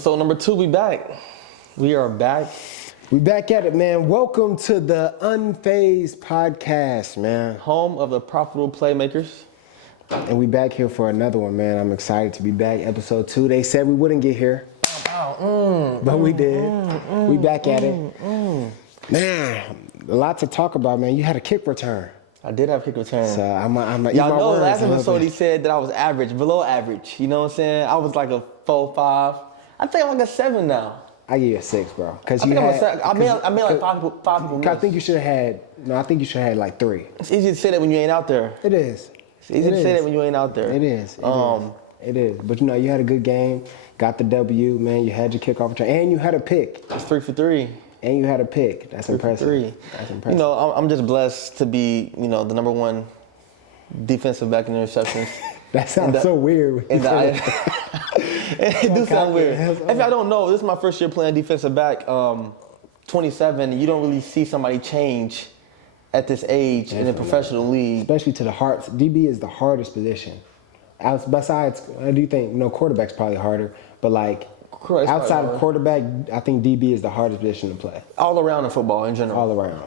Episode number 2, we back. We are back. We back at it, man. Welcome to the Unphazed podcast, man. Home of the profitable Playmakers. And we back here for another one, man. I'm excited to be back. Episode 2. They said we wouldn't get here, but we did. We back at it. Man, a lot to talk about, man. You had a kick return. I did have a kick return. So I'm Y'all know last episode he said that I was average, below average. You know what I'm saying? I was like a 4, 5. I think I'm like a 7 now. I give you a 6, bro. Cause I you think had, I made like five people miss. I think you should have had. No, I think you should have had like 3. It's easy to say that when you ain't out there. It is. It's easy to say that when you ain't out there. It is. It is. But you know, you had a good game. Got the W, man. You had your kickoff return, and you had a pick. It's 3 for 3. And you had a pick. That's impressive. 3 for 3. That's impressive. You know, I'm just blessed to be, you know, the number 1 defensive back in interceptions. That sounds so weird. It do sound weird. If y'all don't know, this is my first year playing defensive back. 27, you don't really see somebody change at this age in a professional league. Especially to the hearts. DB is the hardest position. Besides, I do think, quarterback's probably harder, but like, outside of quarterback, I think DB is the hardest position to play. All around in football in general. All around.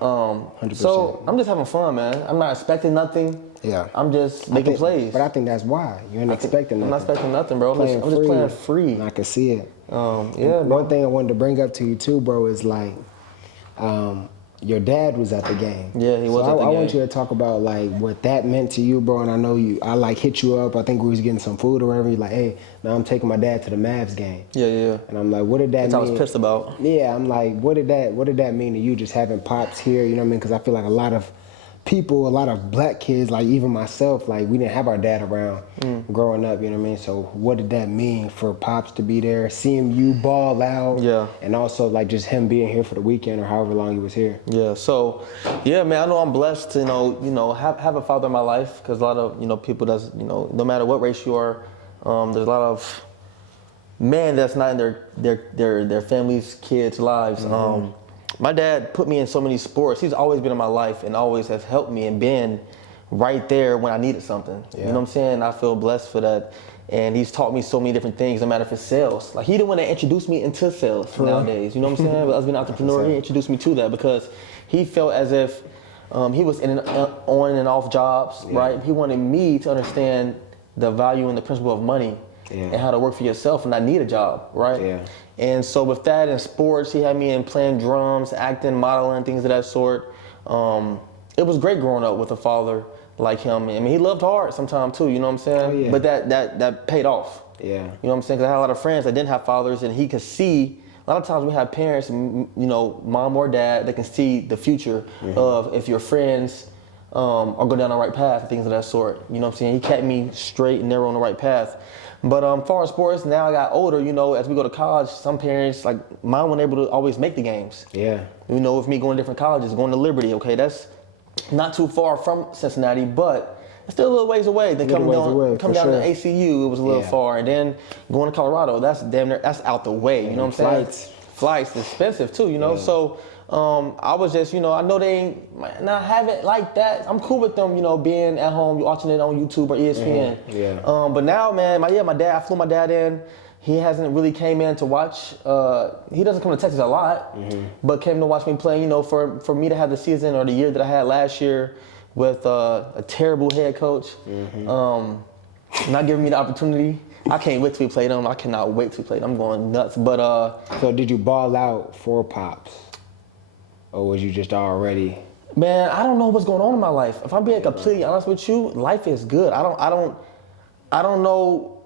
100%. So I'm just having fun, man. I'm not expecting nothing. Yeah. I'm just making plays. But I think that's why. You ain't expecting nothing. I'm not expecting nothing, bro. I'm just playing free. And I can see it. One thing I wanted to bring up to you too, bro, is like, your dad was at the game. Yeah, he was at the game. I want you to talk about like what that meant to you, bro. And I know I like hit you up. I think we was getting some food or whatever. You're like, hey, now I'm taking my dad to the Mavs game. Yeah. And I'm like, what did that mean? I was pissed about. Yeah, I'm like, what did that mean to you just having pops here? You know what I mean? Because I feel like a lot of people, a lot of black kids, like even myself, like we didn't have our dad around growing up, you know what I mean? So what did that mean for pops to be there, seeing you ball out, and also like just him being here for the weekend or however long he was here? Yeah, so, yeah, man, I know I'm blessed to, have a father in my life, because a lot of, people that's, no matter what race you are, there's a lot of men that's not in their families, kids' lives. My dad put me in so many sports. He's always been in my life and always has helped me and been right there when I needed something. Yeah. You know what I'm saying? I feel blessed for that. And he's taught me so many different things, no matter if it's sales. Like, he the one that introduced me into sales nowadays. You know what I'm saying? But us being an entrepreneur, he introduced me to that because he felt as if he was in on and off jobs, right? He wanted me to understand the value and the principle of money and how to work for yourself and not need a job, right? Yeah. And so with that in sports, he had me in playing drums, acting, modeling, things of that sort. It was great growing up with a father like him. I mean, he loved hard sometimes too, you know what I'm saying? Oh, yeah. But that paid off. Yeah. You know what I'm saying? Because I had a lot of friends that didn't have fathers, and he could see, a lot of times we have parents, mom or dad, that can see the future of if your friends are going down the right path and things of that sort. You know what I'm saying? He kept me straight and narrow on the right path. But far as sports, now I got older, as we go to college, some parents, like mine, weren't able to always make the games. Yeah. With me going to different colleges, going to Liberty, okay, that's not too far from Cincinnati, but it's still a little ways away. Then coming down to ACU, it was a little far. And then going to Colorado, that's damn near, that's out the way, you know what I'm saying? Flights expensive too, So I was just, I know they not have it like that. I'm cool with them, being at home, watching it on YouTube or ESPN. But now, man, my dad, I flew my dad in. He hasn't really came in to watch. He doesn't come to Texas a lot, but came to watch me play, for me to have the season or the year that I had last year with a terrible head coach, not giving me the opportunity. I can't wait till we play them. I cannot wait till we play them. I'm going nuts. But so did you ball out for pops? Or was you just already? Man, I don't know what's going on in my life. If I'm being completely honest with you, life is good. I don't know.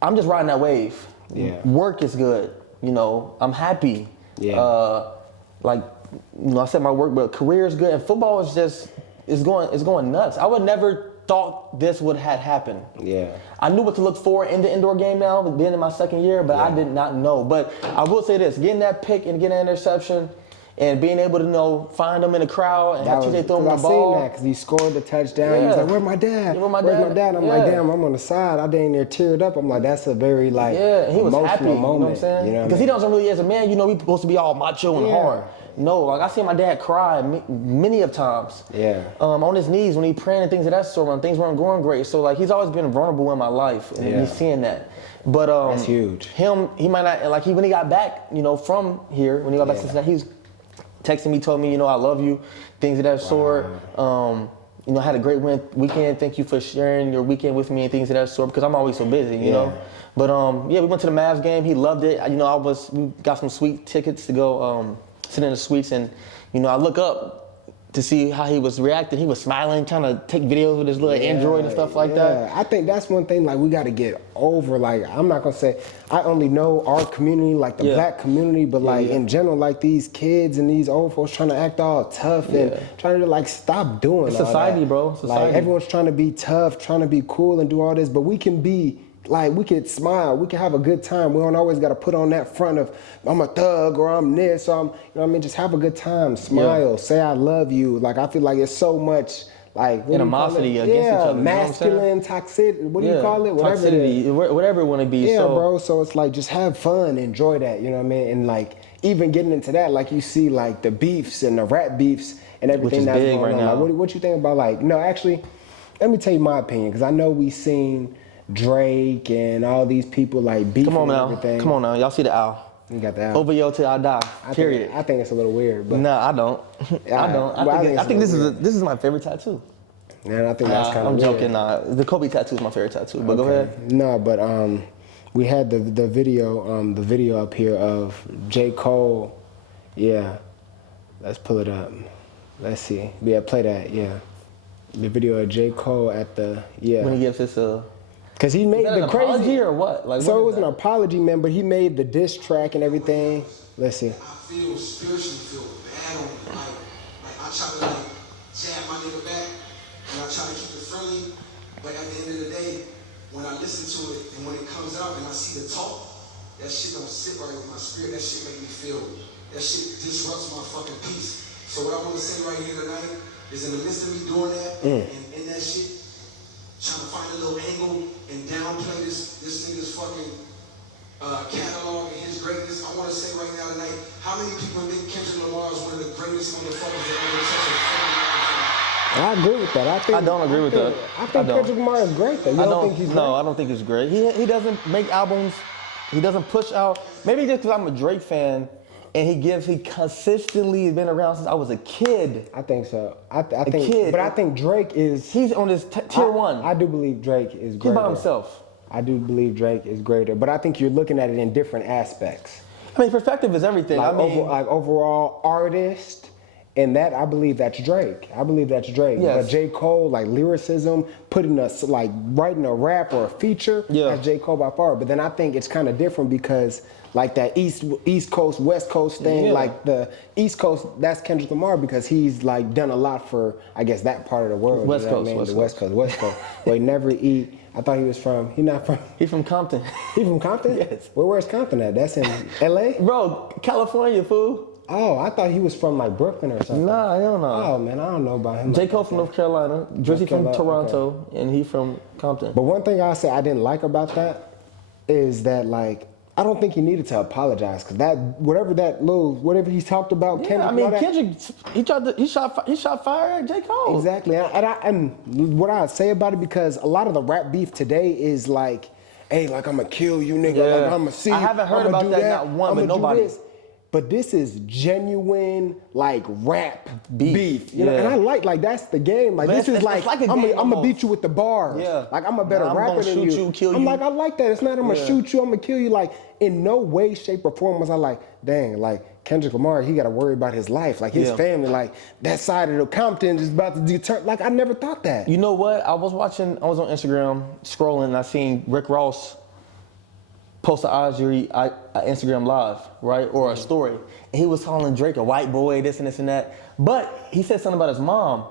I'm just riding that wave. Yeah. Work is good. I'm happy. Yeah. I said my work, but career is good, and football is just it's going nuts. I would never thought this would have happened. Yeah. I knew what to look for in the indoor game now, being in my second year, but I did not know. But I will say this: getting that pick and getting that interception. And being able to find them in the crowd and have they throw him the ball. I seen that because he scored the touchdown. Yeah. He was like, "Where's my dad? Where's my dad?" I'm like, "Damn, I'm on the side." I dang near teared up. I'm like, "That's a very he was happy, moment." You know what I'm saying? Because he doesn't really, as a man, we supposed to be all macho and hard. No, like I see my dad cry many of times. Yeah. On his knees when he praying and things of that sort when things weren't going great. So like he's always been vulnerable in my life, and he's seeing that. But that's huge. He might not like when he got back, from here, when he got back to Cincinnati, he's texting me, told me, I love you, things of that sort. I had a great weekend. Thank you for sharing your weekend with me and things of that sort, because I'm always so busy, you know. But we went to the Mavs game. He loved it. We got some sweet tickets to go sit in the suites, and I look up to see how he was reacting. He was smiling, trying to take videos with his little Android and stuff like that. I think that's one thing like we got to get over. Like I'm not gonna say I only know our community, like the black community, but like in general, like these kids and these old folks trying to act all tough and trying to like stop doing it's all society, that. bro. Society. Like everyone's trying to be tough, trying to be cool and do all this, but we can be. Like, we could smile, we can have a good time. We don't always got to put on that front of, I'm a thug or I'm this, or I'm, just have a good time, smile, say I love you. Like, I feel like it's so much, like, animosity against each other. Masculine, toxic, what do you call it? Whatever toxicity, whatever it want to be. Yeah, bro, so it's like, just have fun, enjoy that, you know what I mean? And like, even getting into that, like you see like the beefs and the rap beefs and everything that's big going right on. now. Like, what you think about like, no, actually, let me tell you my opinion, because I know we seen Drake and all these people like beefing and everything. Come on now, y'all see the owl. You got the owl. Over yo till I die. Period. I think it's a little weird, but no, I don't. I don't. I think this is my favorite tattoo. Yeah, I think that's kind of I'm weird. joking. The Kobe tattoo is my favorite tattoo. But go ahead. No, but we had the video up here of J. Cole. Yeah, let's pull it up. Let's see. Yeah, play that. Yeah, the video of J. Cole at the when he gives this Cause he made the crazy apology or what? Like, so it was an apology, man. But he made the diss track and everything. Let's see. I feel spiritually bad on it. Like I try to jab my nigga back, and I try to keep it friendly. But at the end of the day, when I listen to it and when it comes out and I see the talk, that shit don't sit right with my spirit. That shit make me feel. That shit disrupts my fucking peace. So what I want to say right here tonight is, in the midst of me doing that and in that shit, trying to find a little angle and downplay this nigga's fucking catalog and his greatness. I want to say right now tonight, how many people think Kendrick Lamar is one of the greatest motherfuckers that ever touched a fucking. I agree with that. I don't agree with that. I think Kendrick Lamar is great though. You don't think he's great? No, I don't think he's great. He doesn't make albums. He doesn't push out. Maybe just because I'm a Drake fan. And he consistently been around since I was a kid. I think so. I think, but I think Drake is. He's on his tier one. I do believe Drake is greater. He's by himself. I do believe Drake is greater, but I think you're looking at it in different aspects. I mean, perspective is everything. Like, overall artist, and that I believe that's Drake. Yes. But J. Cole, like lyricism, putting us like writing a rap or a feature, that's J. Cole by far. But then I think it's kind of different because. Like that East Coast, West Coast thing, like the East Coast, that's Kendrick Lamar because he's like done a lot for, I guess, that part of the world. West Coast. The West Coast. Wait, never eat. I thought he was from, He's from Compton. He from Compton? Yes. Where's Compton at? That's in LA? Bro, California, fool. Oh, I thought he was from like Brooklyn or something. Nah, I don't know. Oh man, I don't know about him. J. Cole from North Carolina, Drizzy from Toronto, and he from Compton. But one thing I say I didn't like about that is that like, I don't think he needed to apologize because whatever he talked about, Kendrick. I mean, Kendrick, he shot fire at J. Cole. Exactly, and what I say about it, because a lot of the rap beef today is like, hey, like I'm gonna kill you, nigga. Like I'm gonna see. I haven't heard about that not one, but nobody. But this is genuine, like rap beef. You know? And I like that's the game. Like this is like I'm gonna beat you with the bars. Yeah. Like I'm a better rapper than you. I'm like I like that. It's not I'm gonna shoot you. I'm gonna kill you. Like in no way, shape, or form was I like, dang, like Kendrick Lamar, he got to worry about his life, like his family, like that side of the Compton is about to deter. Like I never thought that. You know what? I was on Instagram scrolling, and I seen Rick Ross post an Instagram live, right, or a story, and he was calling Drake a white boy, this and that. But he said something about his mom.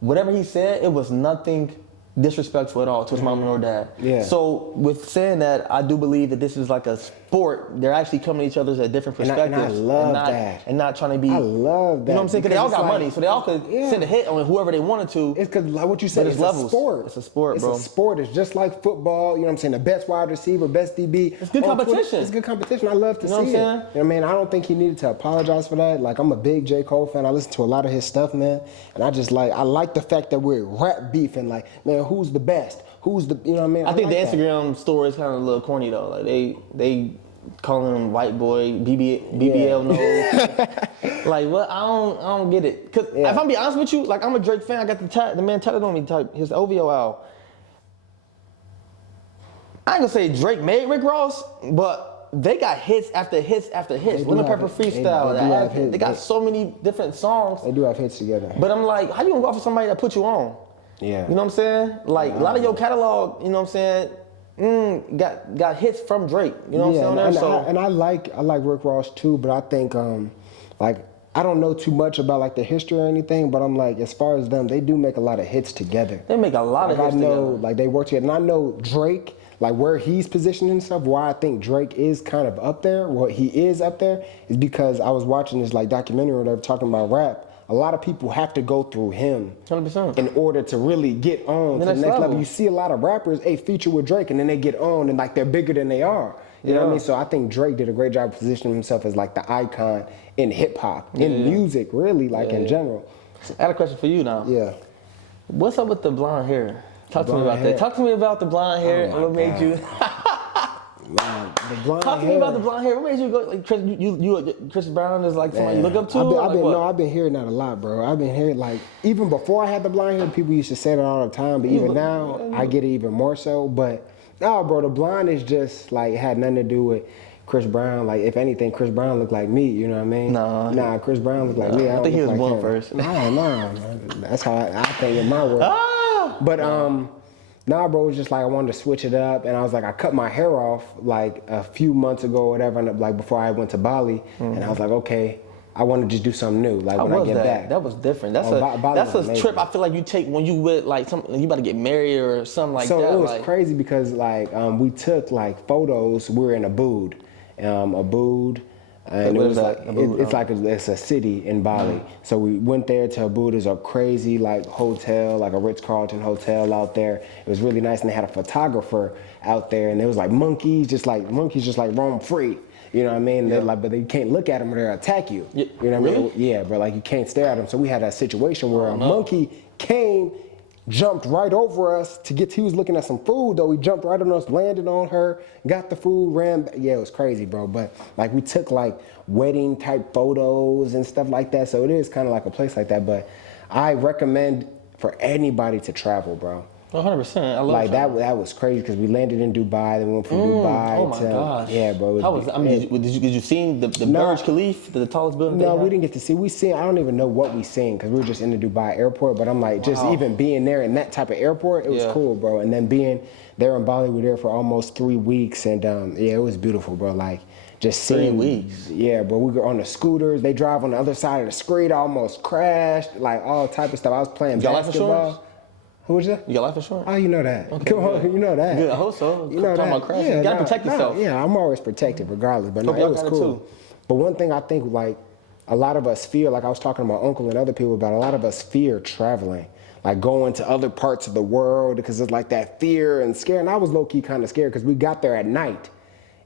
Whatever he said, it was nothing disrespectful at all to his mom or dad. Yeah. So with saying that, I do believe that this is like a sport, they're actually coming to each other at different And perspectives. I love that. And not trying to be. I love that. You know what I'm saying? Because they all got money, so they all could Yeah. send a hit on whoever they wanted to. It's because, like what you said, But it's it's a levels. sport. It's a sport, bro. It's a sport. It's just like football. You know what I'm saying? The best wide receiver, best DB. It's good on Twitter. competition. It's good competition. I love to You know what see I'm it. saying? You know what I mean? I don't think he needed to apologize for that. Like, I'm a big J. Cole fan. I listen to a lot of his stuff, man. And I like the fact that we're rap beefing. Like, man, who's the best? Who's the, you know what I mean? I think like the that. Instagram story is kind of a little corny though. Like they calling him white boy, BBL nose. Like what? I don't get it. Cause if I'm be honest with you, like I'm a Drake fan. I got the man tatted on me type his OVO out. I ain't gonna say Drake made Rick Ross, but they got hits after hits after hits. Lemon Pepper Freestyle. They got so many different songs. They do have hits together. But I'm like, how you gonna go off for somebody that put you on? Yeah. You know what I'm saying? Like a lot of your catalog, you know what I'm saying? Got hits from Drake. You know what I'm saying? And I like Rick Ross too, but I think like I don't know too much about like the history or anything, but I'm like, as far as them, they do make a lot of hits together. They make a lot of hits I know, together. like they work together, and I know Drake, like where he's positioned himself, why I think Drake is kind of up there, what he is up there, is because I was watching this like documentary or whatever talking about rap. A lot of people have to go through him 100%. in order to really get on to the next level. You see a lot of rappers, feature with Drake, and then they get on and like they're bigger than they are. You know what I mean? So I think Drake did a great job positioning himself as like the icon in hip hop, in music, really, like in general. I had a question for you now. Yeah. What's up with the blonde hair? Talk to me about that. Talk to me about the blonde hair and what made you. Man, the blonde Talk to me about the blonde hair. What made you go like Chris? Chris Brown is like somebody you look up to. I've been hearing that a lot, bro. I've been hearing like even before I had the blonde hair, people used to say that all the time. But even now, I get it even more so. But no, bro, the blonde is just like had nothing to do with Chris Brown. Like if anything, Chris Brown looked like me. You know what I mean? Nah, Chris Brown looked like me. I think he was like born him. first. Nah. That's how I think in my world. But nah, bro, it was just like I wanted to switch it up, and I was like, I cut my hair off like a few months ago, or whatever, and like before I went to Bali, and I was like, okay, I want to just do something new, like when I get back. That was different. That's a trip I feel like you take when you with like something you about to get married or something like that. So it was crazy because like we took like photos. We were in Abood, and it was like it's a city in Bali. So we went there to Abood. It's a crazy like hotel, like a Ritz-Carlton hotel out there. It was really nice, and they had a photographer out there, and there was like monkeys just like roam free. You know what I mean? Yeah. But they can't look at them or they'll attack you. Yeah. You know what I mean? Really? Yeah, but like you can't stare at them. So we had a situation where a monkey came, jumped right over us he was looking at some food though. He jumped right on us, landed on her, got the food, ran back. Yeah, it was crazy, bro. But like we took like wedding type photos and stuff like that. So it is kind of like a place like that. But I recommend for anybody to travel, bro. 100%. I love like that was crazy because we landed in Dubai, then we went from Dubai oh my gosh. Yeah, bro. Did you see the Burj Khalifa, the tallest building? No, we didn't get to see. I don't even know what we seen because we were just in the Dubai airport. But I'm like, just even being there in that type of airport, it was cool, bro. And then being there in Bali, we were there for almost 3 weeks, and it was beautiful, bro. Like just seeing 3 weeks. Yeah, bro. We were on the scooters. They drive on the other side of the street. I almost crashed. Like all type of stuff. I was playing basketball. Who was that? You got life insurance? Oh, you know that. Okay, come on, you know that. Good, I hope so. You know that. About crashing. You gotta protect yourself. Yeah, I'm always protected regardless, but no, it was cool. Too. But one thing I think like a lot of us fear, like I was talking to my uncle and other people about, a lot of us fear traveling. Like going to other parts of the world because it's like that fear and scare. And I was low-key kind of scared because we got there at night.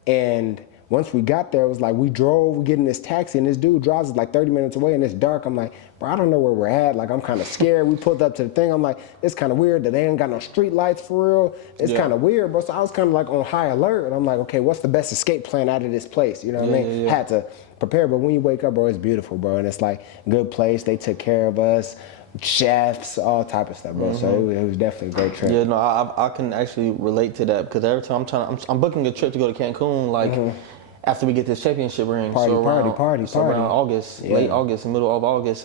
And once we got there, it was like we get in this taxi, and this dude drives us like 30 minutes away, and it's dark. I'm like, bro, I don't know where we're at. Like, I'm kind of scared. We pulled up to the thing. I'm like, it's kind of weird that they ain't got no street lights for real. It's kind of weird, bro. So I was kind of like on high alert. And I'm like, okay, what's the best escape plan out of this place? You know what I mean? Yeah. Had to prepare. But when you wake up, bro, it's beautiful, bro. And it's like good place. They took care of us. Chefs, all type of stuff, bro. So it was definitely a great trip. Yeah, no, I can actually relate to that because every time I'm booking a trip to go to Cancun, like after we get this championship ring, party. Around August, late August, middle of August.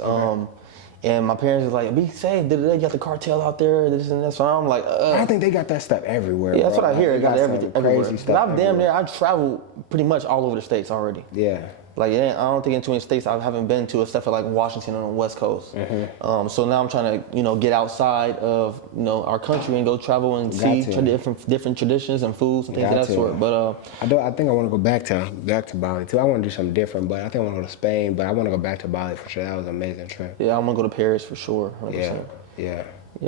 And my parents was like, "Be safe. They got the cartel out there, this and that." So I'm like, I think they got that stuff everywhere. Yeah, that's bro. what I hear. They got everything everywhere. Crazy stuff. I've damn near. I've traveled pretty much all over the states already. Yeah. Like I don't think in too many states I haven't been to, except for like Washington on the West Coast. So now I'm trying to get outside of our country and go travel and see different traditions and foods and things of that sort. But I think I want to go back to Bali too. I want to do something different, but I think I want to go to Spain. But I want to go back to Bali for sure. That was an amazing trip. Yeah, I want to go to Paris for sure. 100%. Yeah,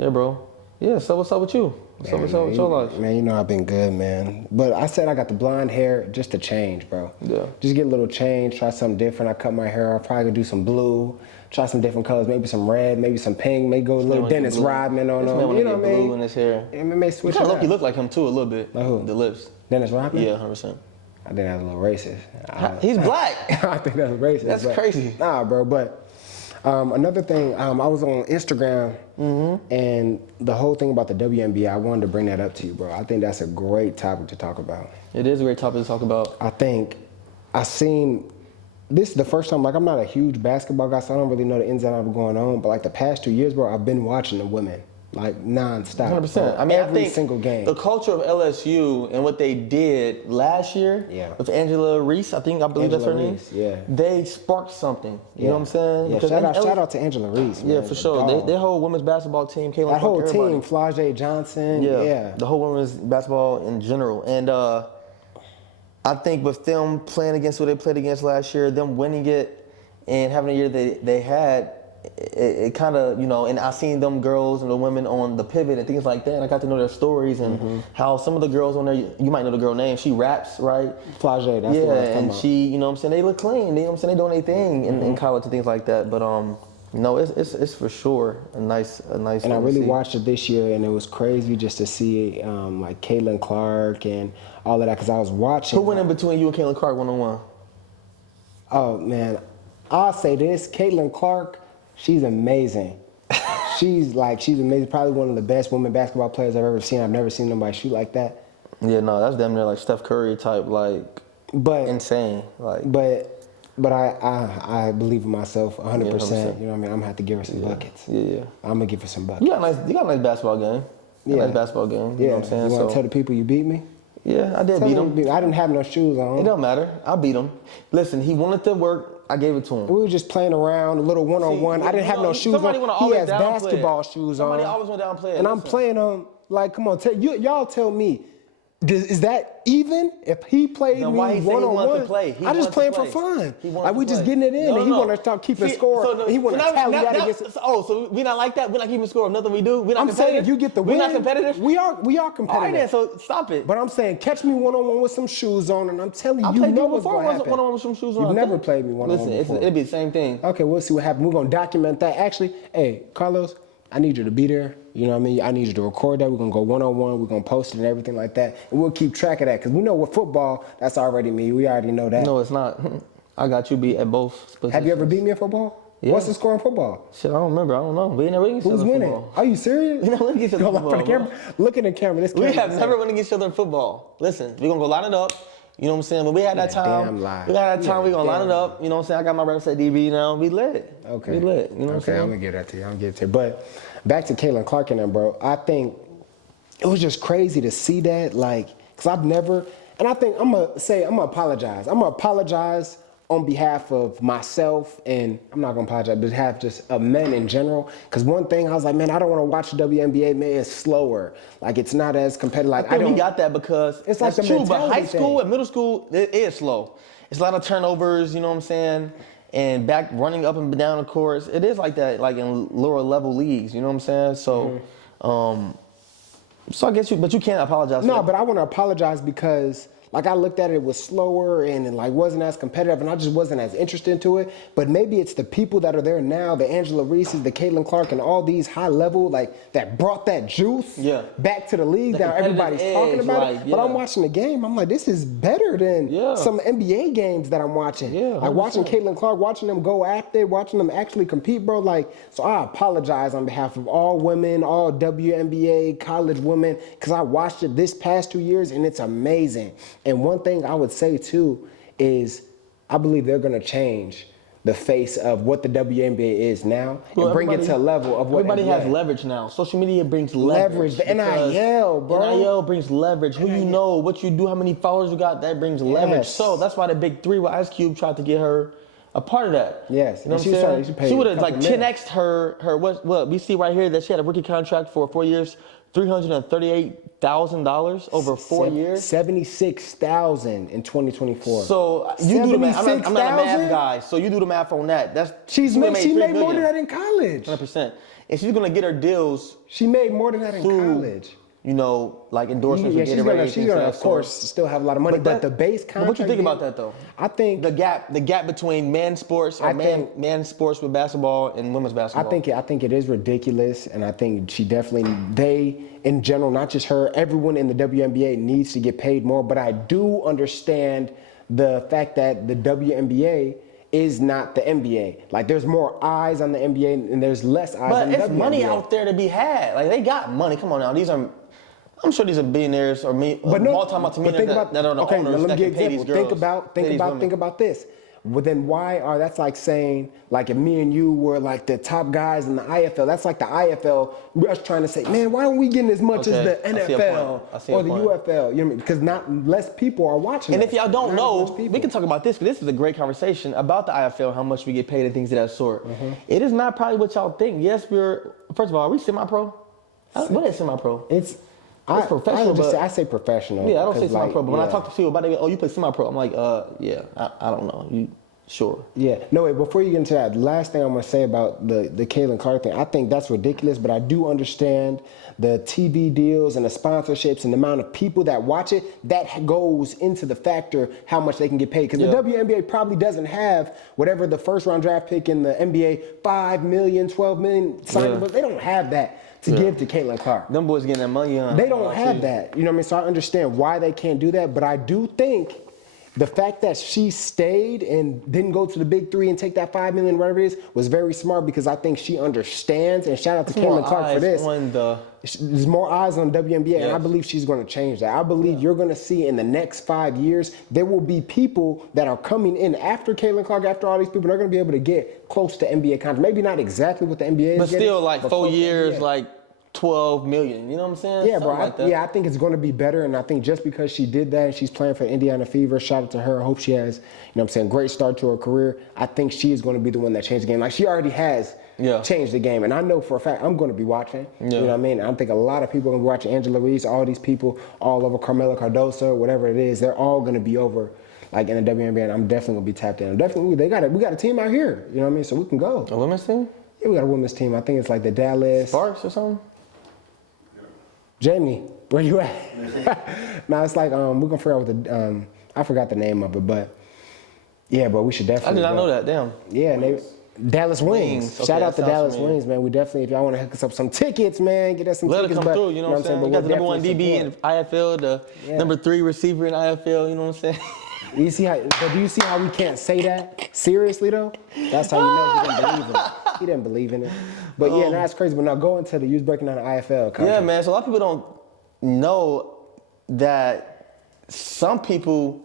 bro. Yeah, so what's up with you? What's up with your life? Man, I've been good, man. But I said I got the blonde hair just to change, bro. Yeah. Just get a little change, try something different. I cut my hair off, probably gonna do some blue, try some different colors, maybe some red, maybe some pink, maybe go a little Dennis Rodman on them. You know what I mean? Blue in his hair. It may switch you look like him too a little bit. Like who? The lips. Dennis Rodman? Yeah, 100%. I think that's a little racist. He's black. I think that's racist. That's crazy. Nah, bro, but another thing, I was on Instagram and the whole thing about the WNBA, I wanted to bring that up to you, bro. I think that's a great topic to talk about. It is a great topic to talk about. I think this is the first time, like I'm not a huge basketball guy, so I don't really know the ins and outs of going on, but like the past 2 years, bro, I've been watching the women. Like nonstop. 100%. I mean, every single game. The culture of LSU and what they did last year with Angela Reese, I believe that's her name. Yeah. They sparked something. You know what I'm saying? Yeah. Shout out to Angela Reese. Yeah, man, for sure. Their whole women's basketball team, Caitlin that whole Clark, team, Phazione Johnson. Yeah. The whole women's basketball in general. And I think with them playing against what they played against last year, them winning it and having a year they had, it kind of, and I seen them girls and the women on the pivot and things like that, and I got to know their stories and how some of the girls on there, you might know the girl name, she raps, right? Flageolet, that's the one I'm talking about. She, they look clean, they doing their thing in college and things like that, but it's for sure a nice and I really watched it this year, and it was crazy just to see like Caitlin Clark and all of that, because I was watching. Who went in between you and Caitlin Clark one-on-one? Oh man, I'll say this, Caitlin Clark, she's amazing. She's amazing. Probably one of the best women basketball players I've ever seen. I've never seen nobody shoot like that. Yeah, no, that's damn near like Steph Curry type, but insane. But I believe in myself 100%. You know what I mean? I'm gonna have to give her some buckets. Yeah. I'm gonna give her some buckets. You got a nice basketball game. Nice basketball game. You know what I'm saying? You want to tell the people you beat me? Yeah, I did beat him. I didn't have no shoes on. It don't matter. I beat him. Listen, he wanted to work. I gave it to him. We were just playing around, a little one-on-one. I didn't have no shoes on. He has basketball shoes on. Somebody always want to downplay it. And I'm playing them, come on, y'all tell me, is that even? If he played me one-on-one, I just playing for fun. We just getting it in, and he want to start keeping score. He want to tally that against it. So we not like that? We're not keeping score of nothing we do? We're not competitive? I'm saying you get the win. We're not competitive? We are competitive. All right then, so stop it. But I'm saying catch me one-on-one with some shoes on, and I'm telling you, what's going to happen. One-on-one with some shoes on. You've never played me one-on-one before. It'll be the same thing. Okay, we'll see what happens. We're going to document that. Actually, hey, Carlos, I need you to be there. You know what I mean? I need you to record that. We're going to go one-on-one. We're going to post it and everything like that. And we'll keep track of that. Because we know with football, that's already me. We already know that. No, it's not. I got you beat at both positions. Have you ever beat me in football? Yeah. What's the score in football? Shit, I don't remember. I don't know. We ain't never against each other in football. Who's winning? Are you serious? We never win against each other in football. Look at the camera. We have never won against each other in football. Listen, we're going to go line it up. You know what I'm saying? But we had that time. We're going to line it up. You know what I'm saying? I got my reps at DB now. We lit. Okay. We lit. You know what I'm saying? I'm going to give that to you. I'm going to give it to you. But back to Caitlin Clark and them, bro. I think it was just crazy to see that, because I've never, and I think I'm going to apologize. I'm going to apologize on behalf of myself, and I'm not going to apologize, but behalf just of men in general. Because one thing, I was like, man, I don't want to watch the WNBA, man, it's slower. It's not as competitive. I think we got that because it's like that's the true, but high school thing. and middle school, it is slow. It's a lot of turnovers, you know what I'm saying? And back running up and down the course, it is like that, in lower level leagues. You know what I'm saying? So, so I guess but you can't apologize. No, but I want to apologize because, I looked at it was slower and wasn't as competitive, and I just wasn't as interested into it. But maybe it's the people that are there now, the Angela Reeses, the Caitlin Clark, and all these high level, that brought that juice back to the league. Now everybody's talking about it. But I'm watching the game. I'm like, this is better than some NBA games that I'm watching. Yeah, watching Caitlin Clark, watching them go after, watching them actually compete, bro. So I apologize on behalf of all women, all WNBA college women, because I watched it this past 2 years, and it's amazing. And one thing I would say too is I believe they're going to change. the face of what the WNBA is now Well, and bring it to a level of what everybody NBA. has leverage now. Social media brings leverage. The NIL, bro. NIL brings leverage. Who you know, what you do, how many followers you got, that brings leverage. Yes. So that's why the Big Three with Ice Cube tried to get her a part of that. Yes. You know And what I'm saying? she paid She would a have like couple million. 10x'd her what we see right here that she had a rookie contract for 4 years, $338,000 over 4 years. 76,000 in 2024. So you do the math. I'm not a math 76,000? guy, so you do the math on that. She would've made $3 more than million. that in college. 100%. And she's gonna get her deals She made more than that in through, college. you know, like endorsements. Yeah, with she's Gatorade, gonna, things of that of course, sort. still have a lot of money. But the base But contract. what you think about that though? I think The gap between men's sports or man sports with basketball and women's basketball. I think it is ridiculous, and I think they in general, not just her, everyone in the WNBA needs to get paid more. But I do understand the fact that the WNBA is not the NBA. Like there's more eyes on the NBA and there's less eyes on the WNBA. But it's money out there to be had. Like they got money. Come on now. I'm sure these are billionaires or multi-millionaires that are the owners that can pay these girls. Think about this. Well, then why are that's like saying like if me and you were like the top guys in the IFL, that's like the IFL us trying to say, man, why aren't we getting as much as the NFL or the UFL? You know what I mean? Because less people are watching. And us. if y'all don't Not know, as much people. we can talk about this because this is a great conversation about the IFL, how much we get paid and things of that sort. It is not probably what y'all think. Yes, first of all, are we semi-pro? What is semi-pro? It's professional, I say professional. Yeah, I don't say semi-pro, but when I yeah. talk to people about it, oh, you play semi-pro, I'm like, yeah, I don't know. You sure? Yeah. No, wait, before you get into that, the last thing I'm going to say about the Caitlin Clark thing, I think that's ridiculous, but I do understand the TV deals and the sponsorships and the amount of people that watch it, that goes into the factor how much they can get paid. Because the WNBA probably doesn't have whatever the first round draft pick in the NBA, 5 million, 12 million signing, but they don't have that to give to Caitlin Clark. Them boys getting that money on. They don't have that. You know what I mean? So I understand why they can't do that, but I do think the fact that she stayed and didn't go to the Big Three and take that 5 million, whatever it is, was very smart because I think she understands. And shout out to Caitlin Clark for this. There's more eyes on WNBA, and I believe she's going to change that. I believe you're going to see in the next 5 years there will be people that are coming in after Caitlin Clark, after all these people, they're going to be able to get close to NBA contracts. Maybe not exactly what the NBA is, but still like 4 years, NBA. like 12 million. You know what I'm saying? Yeah, bro. Like I think it's going to be better, and I think just because she did that and she's playing for Indiana Fever, shout out to her. I hope she has, great start to her career. I think she is going to be the one that changed the game. Like she already has changed the game, and I know for a fact I'm going to be watching. You know what I mean? I think a lot of people are going to be watching. Angela Reese, all these people all over, Carmela Cardoso, whatever it is, they're all going to be over. Like in the WNBA, and I'm definitely gonna be tapped in. We got a team out here, you know what I mean? So we can go. A women's team? Yeah, we got a women's team. I think it's like the Dallas Sparks or something. Jamie, where you at? No, it's like we're gonna figure out what I forgot the name of it, but yeah, but we should definitely. I did not know that. Damn. Yeah, and they Dallas Wings. Okay, Shout out to that sounds Dallas familiar. Wings, man. We definitely, if y'all want to hook us up some tickets, man, get us some Let tickets. it come through, you know what I'm saying? But You got the number we'll one DB in definitely IFL, the number 3 receiver in IFL, you know what I'm saying? support. You see how? But do you see how we can't say that seriously though? That's how you know he didn't believe in it. He didn't believe in it. But yeah, that's crazy. But now go into the use breaking down the IFL. Contract. Yeah, man. So a lot of people don't know that some people.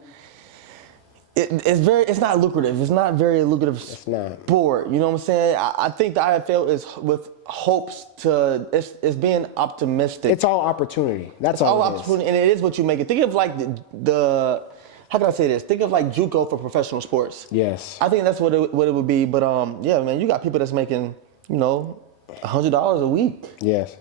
It's not lucrative. It's not very lucrative sport. You know what I'm saying? I think the IFL is with hopes to. It's being optimistic. It's all opportunity. That's all all it opportunity, and it is what you make it. Think of like the how can I say this? Think of like JUCO for professional sports. Yes. I think that's what it would be. But yeah, man, you got people that's making $100 a week. Yes.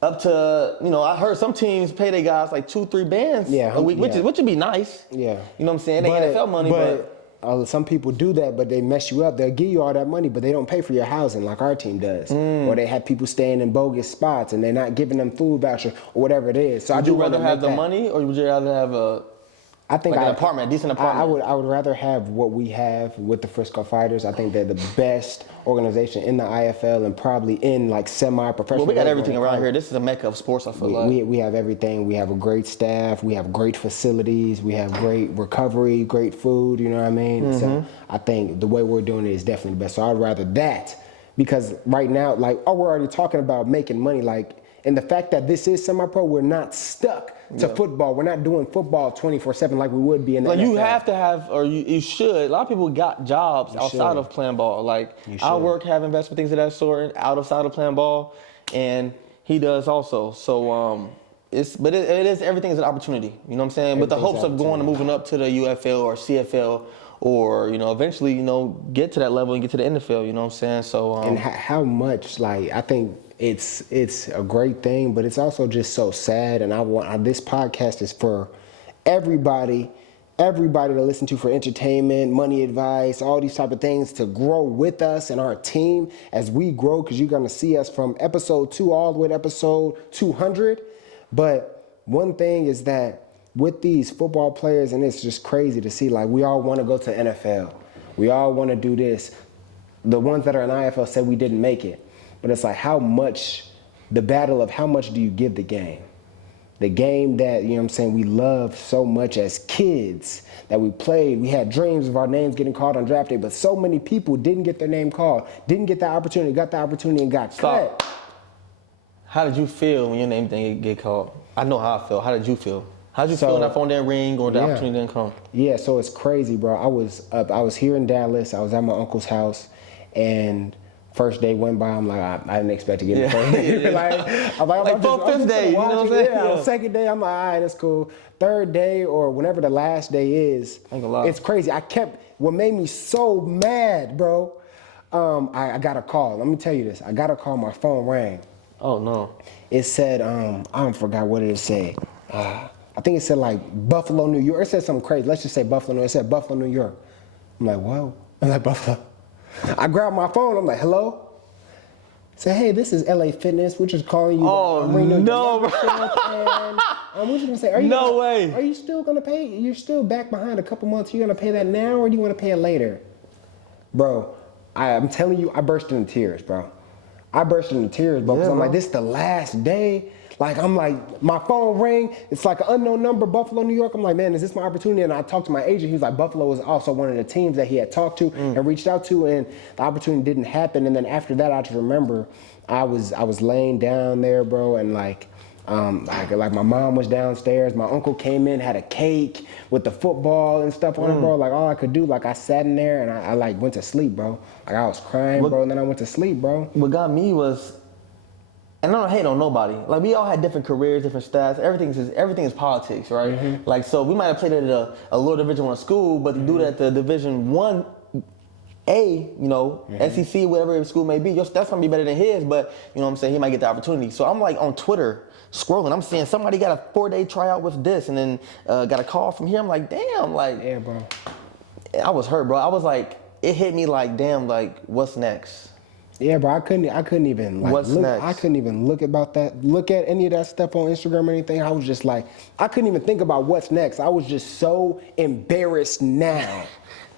Up to, I heard some teams pay their guys like 2-3 bands a week, which would be nice. Yeah. You know what I'm saying? They NFL money, but some people do that, but they mess you up. They'll give you all that money, but they don't pay for your housing like our team does. Or they have people staying in bogus spots and they're not giving them food voucher or whatever it is. So would you rather have the money or would you rather have an apartment, a decent apartment? I would rather have what we have with the Frisco Fighters. I think they're the best organization in the IFL and probably in like semi-professional. Well, we got everything around here. This is a mecca of sports, I feel like. We have everything. We have a great staff. We have great facilities. We have great recovery, great food, you know what I mean? So I think the way we're doing it is definitely the best. So I'd rather that because right now, we're already talking about making money. Like, And the fact that this is semi-pro, we're not stuck to football. We're not doing football 24/7 like we would be in the Like NFL. you have to have, or you should. A lot of people got jobs outside of playing ball. Like I work, have investment things of that sort, outside of playing ball, and he does also. So it is everything is an opportunity. You know what I'm saying? With the hopes of going and moving up to the UFL or CFL, or eventually get to that level and get to the NFL. You know what I'm saying? So and how much, like, I think it's a great thing, but it's also just so sad. And this podcast is for everybody to listen to, for entertainment, money advice, all these type of things, to grow with us and our team as we grow, because you're going to see us from episode 2 all the way to episode 200. But one thing is that with these football players, and it's just crazy to see, like, we all want to go to NFL. We all want to do this. The ones that are in IFL said we didn't make it. But it's like the battle of how much do you give the game? The game that, we love so much as kids, that we played. We had dreams of our names getting called on draft day, but so many people didn't get their name called, didn't get the opportunity, got the opportunity and got cut. How did you feel when your name didn't get called? I know how I felt. How did you feel? How did you feel when that phone didn't ring or the opportunity didn't come? Yeah, so it's crazy, bro. I was here in Dallas. I was at my uncle's house, and first day went by. I'm like, I didn't expect to get the first day. Fifth day, you know what I'm saying? Yeah. Second day, I'm like, all right, that's cool. Third day, or whenever the last day is, it's crazy. What made me so mad, bro, I got a call. Let me tell you this. I got a call, my phone rang. Oh, no. It said, I forgot what it said. I think it said like Buffalo, New York. It said something crazy. Let's just say Buffalo, New York. It said Buffalo, New York. I'm like, whoa. I'm like, Buffalo. I grabbed my phone. I'm like, hello? Say, hey, this is LA Fitness. We're just calling you. Oh, no, bro. And we're just going to say, are you still going to pay? You're still back behind a couple months. You going to pay that now, or do you want to pay it later? Bro, I'm telling you, I burst into tears, bro. Because I'm like, this is the last day. Like, I'm like, my phone rang. It's like an unknown number, Buffalo, New York. I'm like, man, is this my opportunity? And I talked to my agent. He was like, Buffalo was also one of the teams that he had talked to and reached out to, and the opportunity didn't happen. And then after that, I just remember I was laying down there, bro, and like my mom was downstairs. My uncle came in, had a cake with the football and stuff on it, bro. Like, all I could do, like, I sat in there and I like went to sleep, bro. Like, I was crying, bro, and then I went to sleep, bro. What got me was, and I don't hate on nobody. Like, we all had different careers, different stats. Everything is politics, right? Mm-hmm. Like, so we might have played at a lower Division I school, but to do that at the Division A, SEC, whatever school may be, that's gonna be better than his. But you know what I'm saying, he might get the opportunity. So I'm like on Twitter scrolling. I'm seeing somebody got a 4-day tryout with this, and then got a call from here. I'm like, damn, like, yeah, bro. I was hurt, bro. I was like, it hit me like, damn, like, what's next? Yeah, bro, I couldn't even like what's look. Next? I couldn't even look at any of that stuff on Instagram or anything. I was just like, I couldn't even think about what's next. I was just so embarrassed now.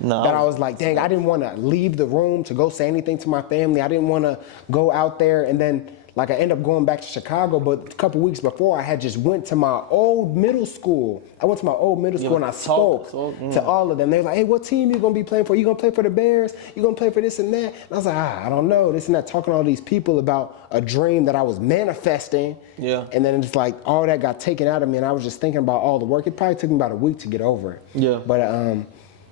That I was like, dang, I didn't want to leave the room to go say anything to my family. I didn't want to go out there, and then like I ended up going back to Chicago. But a couple weeks before, I had just went to my old middle school. I went to my old middle school and I spoke to all of them. They were like, hey, what team you gonna be playing for? You gonna play for the Bears? You gonna play for this and that? And I was like, I don't know, this and that, talking to all these people about a dream that I was manifesting. Yeah. And then it's like all that got taken out of me, and I was just thinking about all the work. It probably took me about a week to get over it. Yeah. But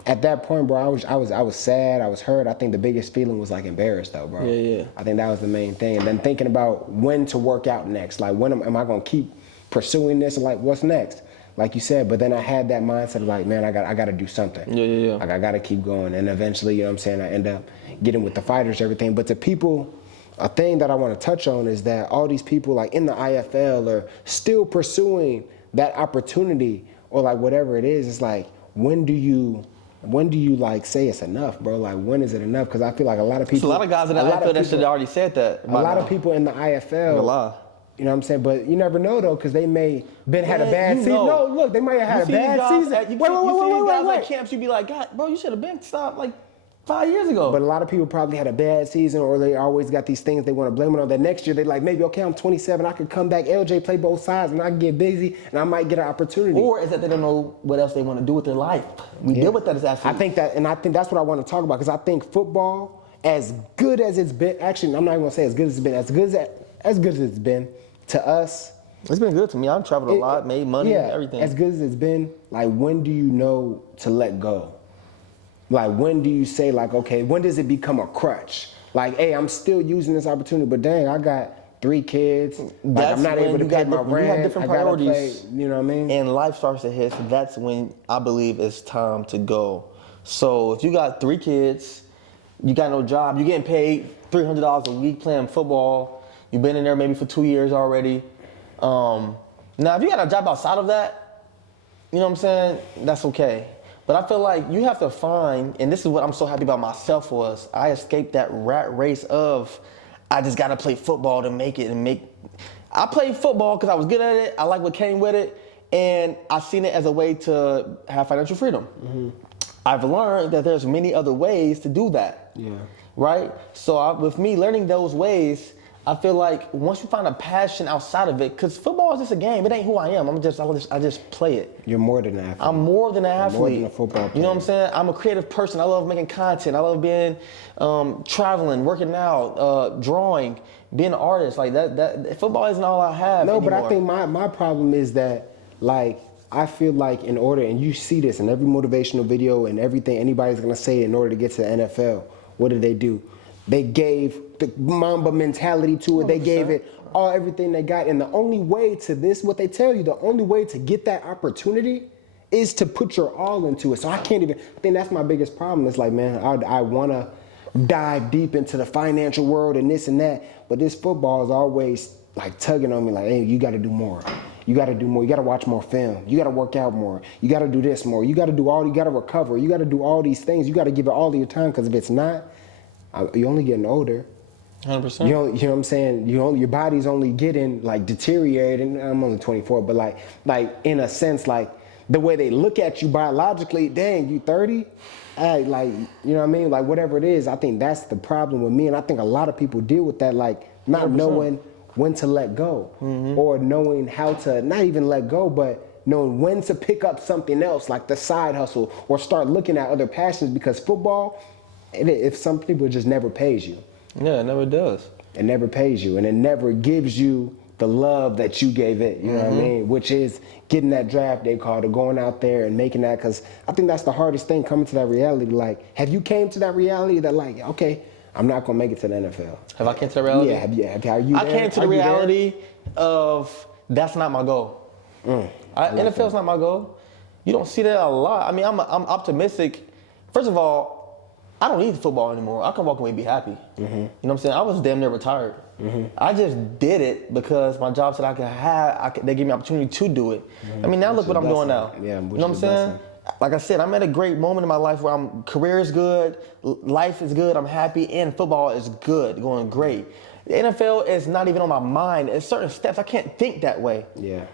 at that point, bro, I was sad, I was hurt. I think the biggest feeling was like embarrassed though, bro. Yeah. I think that was the main thing. And then thinking about when to work out next. Like, when am I gonna keep pursuing this, and like, what's next? Like you said, but then I had that mindset of like, man, I got to do something. Yeah. Like, I got to keep going. And eventually, you know what I'm saying, I end up getting with the fighters, everything. But the people, a thing that I want to touch on is that all these people like in the IFL are still pursuing that opportunity, or like whatever it is. It's like, when do you like say it's enough, bro? Like, when is it enough? Because I feel like a lot of people. There's a lot of guys in the IFL that should have already said that. A lot of people in the IFL. You know what I'm saying? But you never know though, because they may had a bad season. No, look, they might have had a bad season. Wait. At camps, you be like, God, bro, you should have been stopped like 5 years ago. But a lot of people probably had a bad season, or they always got these things they want to blame it on. That next year they like, maybe, okay, I'm 27, I could come back, LJ play both sides, and I can get busy, and I might get an opportunity. Or is that they don't know what else they want to do with their life? We deal with that as athletes. I think that's what I want to talk about, because I think football, as good as it's been, actually, I'm not even going to say as good as it's been, as good as it's been, to us, It's been good to me. I've traveled a lot, made money, everything. As good as it's been, like, when do you know to let go? Like, when do you say, like, okay, when does it become a crutch? Like, hey, I'm still using this opportunity, but dang, I got 3 kids. Like, I'm not able to pay my rent. You have different priorities. You know what I mean? And life starts to hit. So that's when I believe it's time to go. So if you got 3 kids, you got no job, you're getting paid $300 a week playing football. You've been in there maybe for 2 years already. Now, if you got a job outside of that, you know what I'm saying? That's okay. But I feel like you have to find, and this is what I'm so happy about myself was, I escaped that rat race of, I just got to play football to make it I played football because I was good at it. I like what came with it. And I seen it as a way to have financial freedom. Mm-hmm. I've learned that there's many other ways to do that. Yeah. Right? So with me learning those ways, I feel like once you find a passion outside of it, because football is just a game. It ain't who I am. I just play it. You're more than an athlete. I'm more than an athlete. More than a football player. You know what I'm saying? I'm a creative person. I love making content. I love being traveling, working out, drawing, being an artist. Like that football isn't all I have anymore. But I think my problem is that, like, I feel like in order, and you see this in every motivational video and everything anybody's gonna say in order to get to the NFL, what did? They gave the Mamba mentality to it. 100%. They gave it everything they got. And the only way to this, what they tell you, the only way to get that opportunity is to put your all into it. So I think that's my biggest problem. It's like, man, I want to dive deep into the financial world and this and that. But this football is always like tugging on me like, hey, you got to do more. You got to do more. You got to watch more film. You got to work out more. You got to do this more. You got to do you got to recover. You got to do all these things. You got to give it all of your time, because if it's not, you're only getting older. 100%. You know what I'm saying? Your body's only getting like deteriorating. I'm only 24, but like in a sense, like the way they look at you biologically, dang, you 30? Like, you know what I mean? Like whatever it is, I think that's the problem with me. And I think a lot of people deal with that, like not 100%. Knowing when to let go, or knowing how to not even let go, but knowing when to pick up something else, like the side hustle, or start looking at other passions, because football, if some people, just never pays you. Yeah, it never does. It never pays you, and it never gives you the love that you gave it, you know what I mean? Which is getting that draft day card, or going out there and making that, because I think that's the hardest thing, coming to that reality. Like, have you came to that reality that, like, okay, I'm not going to make it to the NFL? Have I came to the reality? Yeah, are you I there? came to the reality of that's not my goal. NFL's not my goal. You don't see that a lot. I mean, I'm optimistic. First of all, I don't need football anymore. I can walk away and be happy. You know what I'm saying? I was damn near retired. I just did it because my job said I could have, they gave me opportunity to do it. I mean, now look what I'm doing now. Yeah, you know what I'm saying? Like I said, I'm at a great moment in my life where career is good, life is good, I'm happy, and football is good, going great. The NFL is not even on my mind. It's certain steps, I can't think that way. Yeah.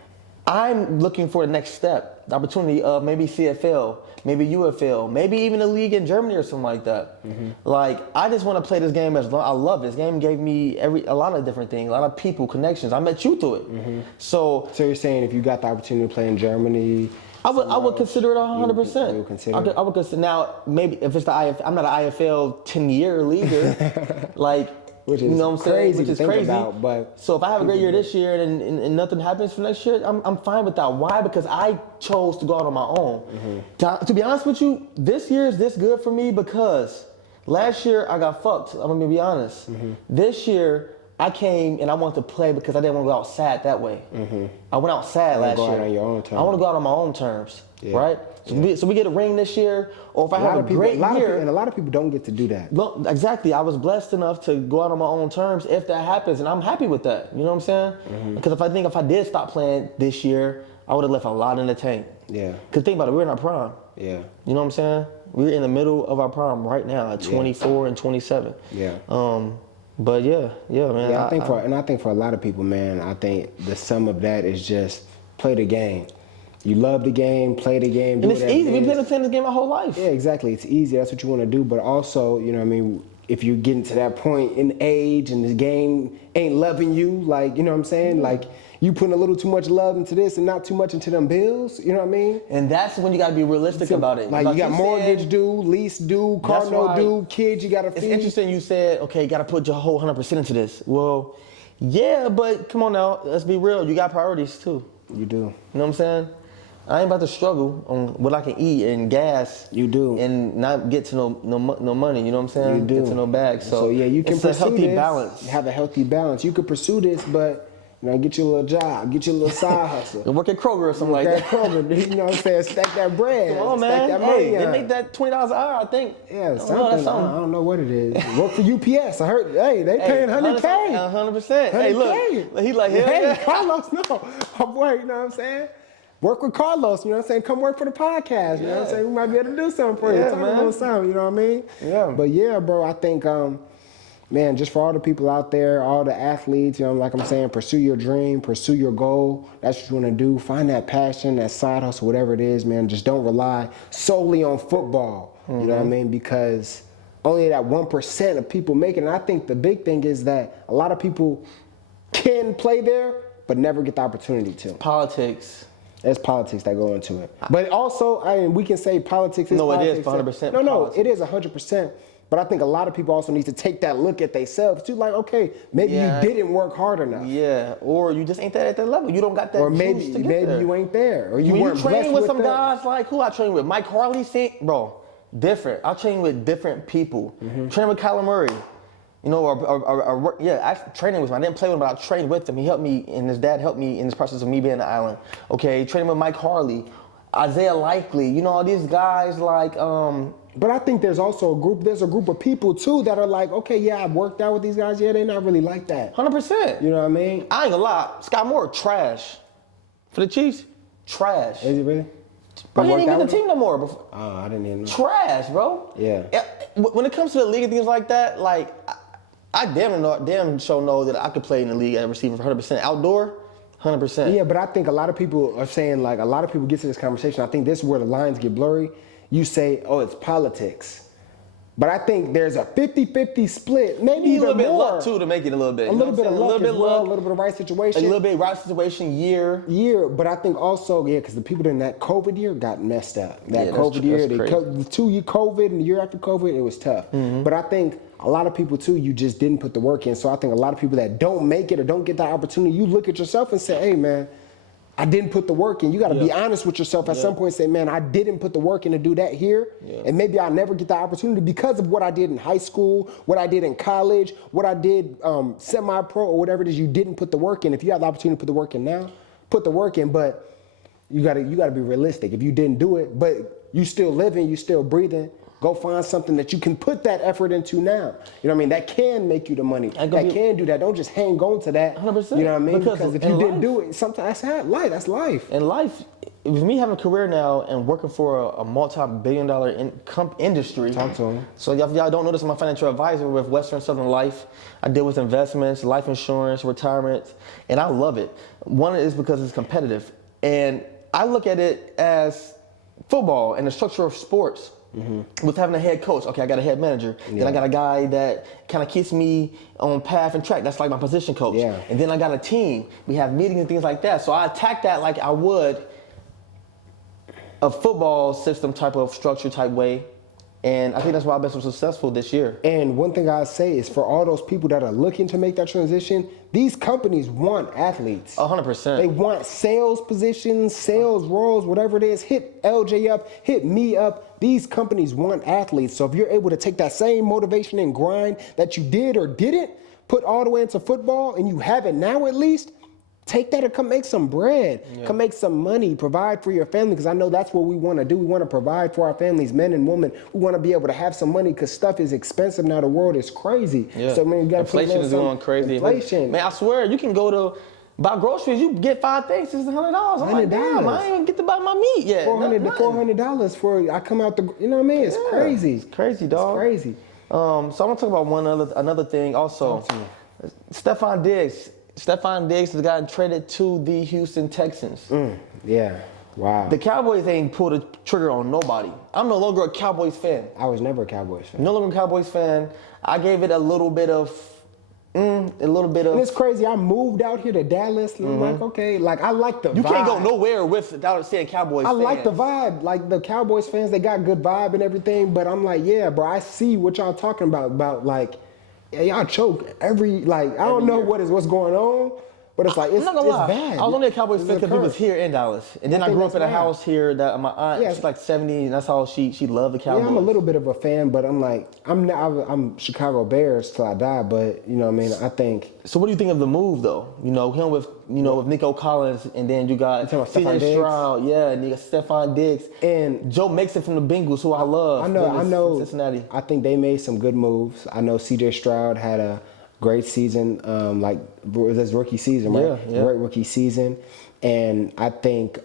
I'm looking for the next step, the opportunity of maybe CFL, maybe UFL, maybe even a league in Germany or something like that. Like, I just want to play this game as long. I love this game. Gave me a lot of different things, a lot of people, connections. I met you through it. So you're saying if you got the opportunity to play in Germany, I would consider it 100%. You would consider it? I would consider. Now, maybe if it's I'm not an IFL 10-year leaguer, like. Which is you know what I'm saying? Which is crazy. But so if I have a great year this year and nothing happens for next year, I'm fine with that. Why? Because I chose to go out on my own. To be honest with you, this year is this good for me because last year I got fucked. I'm gonna be honest. This year I came and I wanted to play because I didn't want to go out sad that way. I went out sad last year. Go out on your own terms. I want to go out on my own terms, right? So we get a ring this year, or if I have a great year. And a lot of people don't get to do that. Look, exactly. I was blessed enough to go out on my own terms if that happens, and I'm happy with that. You know what I'm saying? Because if I did stop playing this year, I would have left a lot in the tank. Yeah. Because think about it, we're in our prime. Yeah. You know what I'm saying? We're in the middle of our prime right now at 24 and 27. Yeah. But yeah, man. Yeah, I think for a lot of people, man, I think the sum of that is just play the game. You love the game, play the game, do and it's easy. We've been playing this game my whole life. Yeah, exactly. It's easy. That's what you want to do. But also, you know what I mean, if you're getting to that point in age and the game ain't loving you, like, you know what I'm saying? Like, you putting a little too much love into this and not too much into them bills, you know what I mean? And that's when you got to be realistic about it. Like you got mortgage due, lease due, car note due, kids you got to feed. It's interesting you said, okay, you got to put your whole 100% into this. Well, Yeah, but come on now, let's be real. You got priorities too. You do. You know what I'm saying? I ain't about to struggle on what I can eat and gas. You do. And not get to no money. You know what I'm saying? You do. Get to no bag. So yeah, you can it's a pursue healthy this. balance. Have a healthy balance. You could pursue this, but get you a little job, get you a little side hustle. And work at Kroger or something like that. Kroger, you know what I'm saying? Stack that bread. Come on, stack man. that money Hey, they on. make that $20 an hour, I think. Yeah, something. I don't know what it is. Work for UPS. I heard. Hey, they paying $100K. 100%. Hey, look, he like, hell hey, yeah. Carlos, no, my boy. You know what I'm saying? Work with Carlos. You know what I'm saying? Come work for the podcast. You know what I'm saying? We might be able to do something for you. Yeah, Talk man. about something. You know what I mean? Yeah. But yeah, bro. I think, man, just for all the people out there, all the athletes, like I'm saying, pursue your dream, pursue your goal. That's what you want to do. Find that passion, that side hustle, whatever it is, man. Just don't rely solely on football. You know what I mean? Because only that 1% of people make it. And I think the big thing is that a lot of people can play there, but never get the opportunity to. Politics. There's politics that go into it. But also, we can say politics is politics. It is 100% No, politics. it is 100%. But I think a lot of people also need to take that look at themselves too. Like, okay, maybe you didn't work hard enough. Yeah, or you just ain't that at that level. You don't got that Or juice maybe to get there. you ain't there. Or you weren't train blessed with some that. guys like who I train with. Mike Harley, bro, different. I train with different people. Train with Kyler Murray. I training with him. I didn't play with him, but I trained with him. He helped me, and his dad helped me in this process of me being on the island. Okay, training with Mike Harley, Isaiah Likely. All these guys like. But I think there's also there's a group of people too that are like, okay, yeah, I've worked out with these guys. Yeah, they're not really like that. 100%. You know what I mean? I ain't gonna lie. Scott Moore, trash. For the Chiefs, trash. Is he really? Bro, he ain't even get the team no more. Before. Oh, I didn't even know. Trash, bro. Yeah. When it comes to the league and things like that, like, I damn sure know that I could play in the league at receiver for 100%. Outdoor, 100%. Yeah, but I think a lot of people are saying, like, a lot of people get to this conversation. I think this is where the lines get blurry. You say, oh, it's politics. But I think there's a 50-50 split, maybe even a little bit more. of luck, too, to make it a little bit. A little bit of luck as well, a little bit of right situation. A little bit of right situation, year. But I think also, because the people in that COVID year got messed up. That COVID year, the 2 year COVID and the year after COVID, it was tough. But I think a lot of people, too, you just didn't put the work in. So I think a lot of people that don't make it or don't get that opportunity, you look at yourself and say, hey, man, I didn't put the work in. You got to be honest with yourself at some point and say, man, I didn't put the work in to do that here. And maybe I'll never get the opportunity because of what I did in high school, what I did in college, what I did semi-pro or whatever it is. You didn't put the work in. If you have the opportunity to put the work in now, put the work in. But you got to be realistic. If you didn't do it, but you still living, you still breathing, go find something that you can put that effort into now. You know what I mean? That can make you the money. That can do that. Don't just hang on to that. 100%. You know what I mean? Because if you didn't do it, sometimes that's life. That's life. And life, with me having a career now and working for a multi-billion-dollar industry. Talk to him. So if y'all don't know this, I'm a financial advisor with Western Southern Life. I deal with investments, life insurance, retirement, and I love it. One is because it's competitive. And I look at it as football and the structure of sports. With having a head coach, okay, I got a head manager. Then I got a guy that kind of keeps me on path and track. That's like my position coach. Yeah. And then I got a team. We have meetings and things like that. So I attack that like I would a football system type of structure type way. And I think that's why I've been so successful this year. And one thing I say is for all those people that are looking to make that transition, these companies want athletes. 100%. They want sales positions, sales roles, whatever it is. Hit LJ up, hit me up. These companies want athletes. So if you're able to take that same motivation and grind that you did or didn't put all the way into football, and you have it now at least, take that and come make some bread. Come make some money. Provide for your family, because I know that's what we want to do. We want to provide for our families, men and women. We want to be able to have some money because stuff is expensive now. The world is crazy. Yeah. So, man, you got to inflation is going crazy. Inflation. Man, I swear, you can go to buy groceries. You get 5 things. It's $100. I'm like, damn, I ain't even get to buy my meat yet. $400 for I come out the. You know what I mean? It's crazy. It's crazy, dog. It's crazy. So I'm gonna talk about another thing also. Stephon Diggs. Stephon Diggs has gotten traded to the Houston Texans. Yeah. Wow. The Cowboys ain't pulled a trigger on nobody. I'm no longer a Cowboys fan. I was never a Cowboys fan. No longer a Cowboys fan. I gave it a little bit of. And it's crazy. I moved out here to Dallas. And I'm like, okay, like I like the vibe. You can't go nowhere without saying Cowboys fans. I like the vibe. Like the Cowboys fans, they got good vibe and everything. But I'm like, yeah, bro, I see what y'all talking about like, yeah, y'all choke every I don't know what's going on, but it's like it's I'm not gonna lie. bad. I was only a Cowboys It's fan because we was curse. here in Dallas, and then I I think grew up that's in a bad. house here that my aunt, Yeah. she's like 70, and that's how she loved the Cowboys. Yeah, I'm a little bit of a fan, but I'm Chicago Bears till I die. But you know what I mean. I think. So what do you think of the move though? You know, him with with Nico Collins, and then you got talking about Stephon CJ Diggs? Stroud, yeah, and you got Stephon Diggs, And Joe Mixon from the Bengals, who I love. I know. Cincinnati. I think they made some good moves. I know CJ Stroud had a great season, it was his rookie season, right? Yeah. Great rookie season, and I think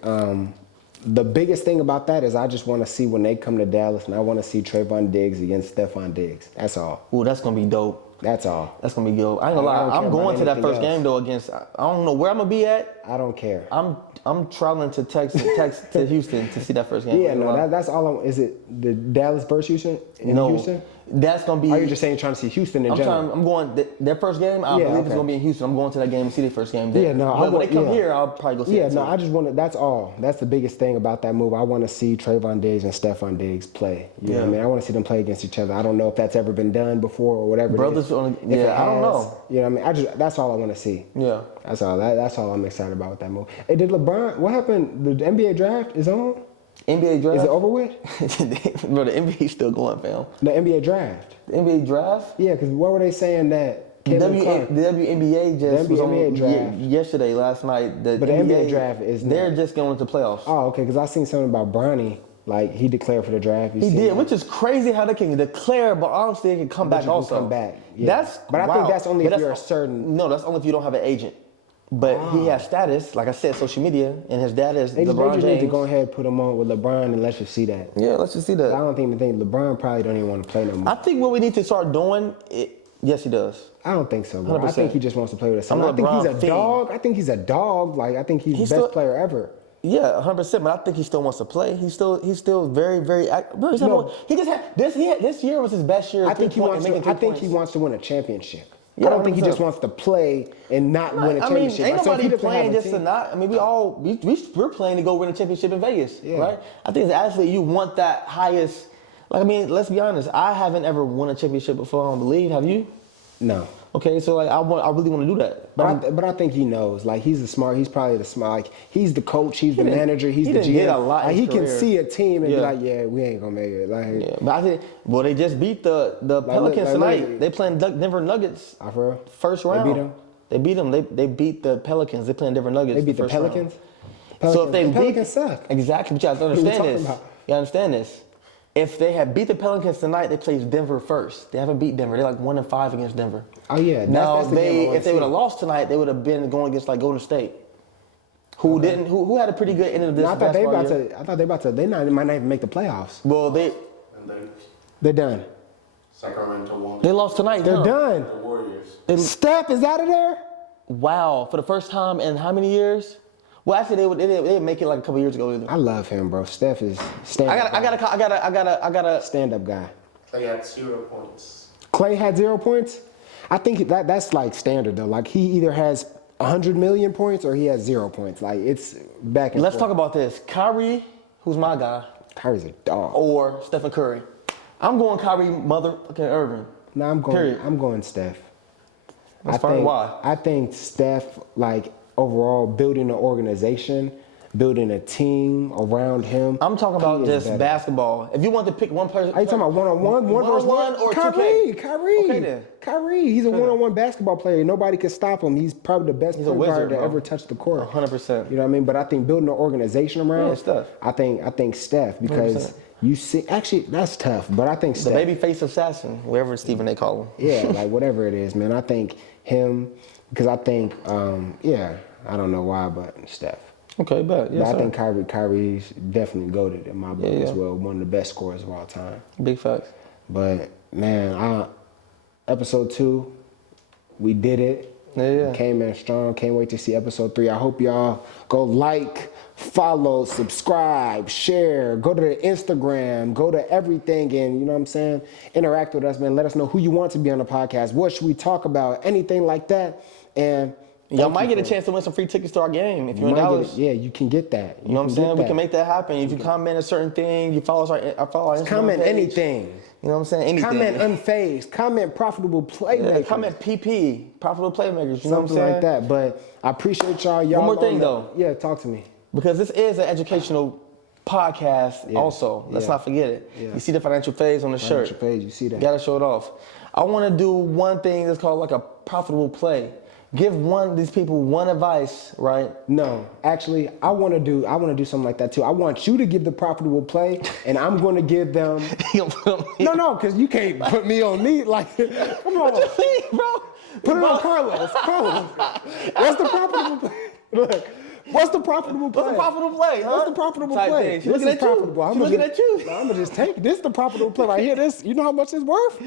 the biggest thing about that is I just want to see when they come to Dallas, and I want to see Trayvon Diggs against Stephon Diggs. That's all. Ooh, that's gonna be dope. That's all. That's gonna be good. I ain't gonna I don't lie. care I'm going about to that anything first else. game though against. I don't know where I'm gonna be at. I don't care. I'm traveling to Texas to Houston to see that first game. Yeah, no, that's all. Is it the Dallas versus Houston in No, Houston? that's gonna be. Are you just saying trying to see Houston in general? I'm going. Their first game, I Yeah, believe it's okay. gonna be in Houston. I'm going to that game and see their first game. Yeah, no, But when they come here, I'll probably go see. Yeah, it no, too. I just want to. That's all. That's the biggest thing about that move. I want to see Trayvon Diggs and Stephon Diggs play. You know what I mean? I want to see them play against each other. I don't know if that's ever been done before or whatever. Brothers it is. on- If yeah, it I don't has, know. You know what I mean? That's all I want to see. Yeah. That's all. That's all I'm excited about with that move. Hey, did LeBron? What happened? The NBA draft is on. NBA draft. Is it over with? Bro, the NBA's still going, fam. The NBA draft. The NBA draft. Yeah, because what were they saying that? The Caitlin Clark- WNBA just The was WNBA on draft. yesterday, last night. But the NBA draft is they're not. just going to playoffs. Oh, okay. Because I seen something about Bronny. Like he declared for the draft. You He seen did, that? which is crazy how they can declare, but honestly, they can come But back you can also. come back, yeah. That's But I think wild. that's only But if you're a certain- No, that's only if you don't have an agent. But he has status, like I said, social media, and his dad is They just LeBron need James. to go ahead and put him on with LeBron and let's just see that. Yeah, let's just see I that. don't think LeBron probably don't even want to play no more. I think what we need to start doing, yes, he does. I don't think so, bro. I 100%. think he just wants to play with his son. I'm I think he's a LeBron fiend. dog. I think he's a dog. Like I think he's the best player ever. Yeah, 100%. But I think he still wants to play. He's still very, very active. Bro, No. he just had this year was his best year. I think he wants to win a championship. Yeah, I don't think he 100%. just wants to play and not win a I mean, championship. ain't Like, so if he nobody doesn't have playing a just to team- not. I mean, we're playing to go win a championship in Vegas, Yeah. right? I think as an athlete, you want that highest. Like, I mean, let's be honest. I haven't ever won a championship before. I don't believe. Have you? No. Okay, so like, I really want to do that. But I think he knows. Like he's probably the smart. Like he's the coach, he's the didn't- manager, he's he the didn't GM. get a lot in Like, his he can career. see a team and be Yeah. like, yeah, we ain't gonna make it. Like, Yeah, but I think, well, they just beat the Pelicans like, tonight. literally. They playing Denver Nuggets. for real? First round. beat 'em? They beat them. They beat the Pelicans. They playing Denver Nuggets. They beat the first round. Pelicans. So if they the beat, Pelicans suck. Exactly, but you have to What are you understand talking this. about? You understand this? If they had beat the Pelicans tonight, they played Denver first. They haven't beat Denver. They're like 1-5 against Denver. Oh yeah. Now that's the game I wanna if they would have see. lost tonight, they would have been going against like Golden State, who had a pretty good end of this. No, I thought they basketball about year. to. I thought they about to. Might not even make the playoffs. Well, And then They're done. Sacramento won. they lost tonight. They're huh? done. The Warriors. Steph is out of there. Wow, for the first time in how many years? Well, actually, they didn't make it like a couple years ago either. I love him, bro. Steph is stand. I gotta. stand up guy. They had 0 points. Clay had 0 points. I think that's like standard though. Like he either has 100 million points or he has 0 points. Like it's back and Let's forth. talk about this. Kyrie, who's my guy, Kyrie's a dog. or Stephen Curry. I'm going Kyrie motherfucking Irving. No, I'm going. Period. I'm going Steph. That's fine. Why? I think Steph, like overall, building an organization, building a team around him. I'm talking about he is just better. basketball. If you want to pick one person, Are you talking about one-on-one? One-on-one or 2K? Kyrie. Okay then. Kyrie. He's a one-on-one basketball player. Nobody can stop him. He's probably the best He's a point guard wizard, to bro. ever touch the court. 100%. You know what I mean? But I think building an organization around. Yeah, Steph. I think Steph because 100%. you see. Actually, that's tough. But I think The Steph. baby face assassin, whatever Stephen they call him. Yeah, like whatever it is, man. I think him because I think, I don't know why, but Steph. Okay, bet. But Yes, I sir. think Kyrie's definitely goated in my book Yeah, as yeah. well. One of the best scorers of all time. Big facts. But man, episode 2, we did it. Yeah. We came in strong. Can't wait to see episode 3. I hope y'all go like, follow, subscribe, share, go to the Instagram, go to everything, and you know what I'm saying? Interact with us, man. Let us know who you want to be on the podcast. What should we talk about? Anything like that. And Y'all might get a chance to win some free tickets to our game if you're in Dallas. Yeah, you can get that. You know what I'm saying? We can make that happen. If you comment a certain thing, you follow our Instagram comment page. anything. You know what I'm saying? Anything. Comment Unphazed. Comment Profitable Playmakers. Yeah, comment PP, Profitable Playmakers. You know what I'm Something saying? like that. But I appreciate y'all. One more thing though. Yeah, talk to me. Because this is an educational podcast also. Let's not forget it. Yeah. You see the financial phase on the shirt. Financial page, you see that. You gotta show it off. I wanna do one thing that's called like a profitable play. Give one of these people one advice, right? No, actually, I want to do something like that too. I want you to give the profitable play, and I'm going to give them. No, because you can't put me on me like. Come on, what you mean, bro? Put it on Carlos. What's the profitable play? Look. What's the profitable play? What's the profitable play, huh? What's the profitable play? She's looking at you. I'm looking at you. I'm gonna just take this. The profitable play right here. This. You know how much it's worth?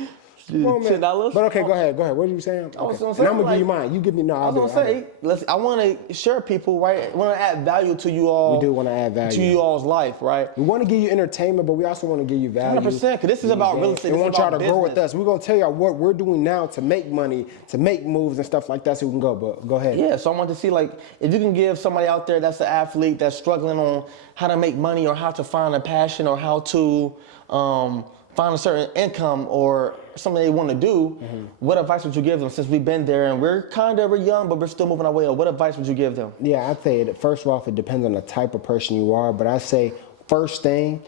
Come on, man. $10. But okay, go ahead. What were you saying? I was Okay. gonna say, And I'm gonna like, give you mine. You give me no. I was gonna say, I want to share people, right? I want to add value to you all. We do want to add value to you all's life, right? We want to give you entertainment, but we also want to give you value. 100%, because this is about real estate. We want y'all to grow with business. us. We're gonna tell y'all what we're doing now to make money, to make moves and stuff like that, so we can go. But go ahead. Yeah, so I want to see, like, if you can give somebody out there that's an athlete that's struggling on how to make money or how to find a passion or how to find a certain income or something they want to do, what advice would you give them? Since we've been there and we're young, but we're still moving our way up, what advice would you give them? Yeah, I'd say that first of all, it depends on the type of person you are, but I say first thing,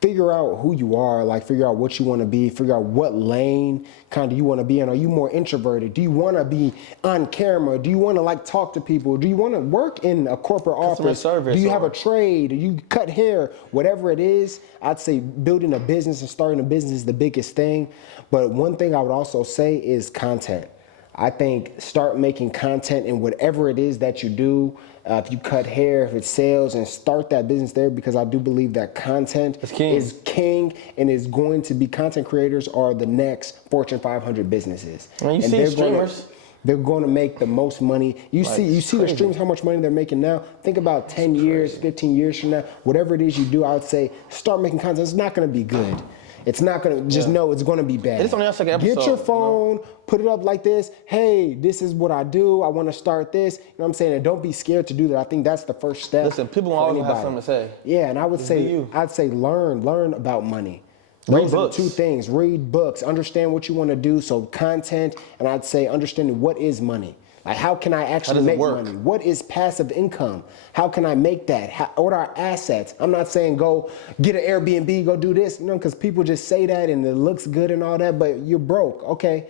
figure out who you are, like figure out what you want to be, figure out what lane kind of you want to be in. Are you more introverted? Do you want to be on camera? Do you want to like talk to people? Do you want to work in a corporate office? Service, do you have a trade? Do you cut hair? Whatever it is, I'd say building a business and starting a business is the biggest thing. But one thing I would also say is content. I think start making content in whatever it is that you do. If you cut hair, if it's sales, and start that business there, because I do believe that content is king and is going to be, content creators are the next Fortune 500 businesses. When you see streamers, they're going to make the most money. You see the streams, how much money they're making now. Think about 10 years, 15 years from now, whatever it is you do, I would say start making content. It's not going to be good. It's not going to, just know it's going to be bad. It's only our second episode. Get your phone, put it up like this. Hey, this is what I do. I want to start this. You know what I'm saying? And don't be scared to do that. I think that's the first step. Listen, people always have something to say. Yeah, and I would say, I'd say learn about money. Read Those are books. the two things. Read books, understand what you want to do. So content, and I'd say understanding what is money. Like, how can I actually make money? What is passive income? How can I make that? What are assets? I'm not saying go get an Airbnb, go do this, because people just say that and it looks good and all that, but you're broke. Okay.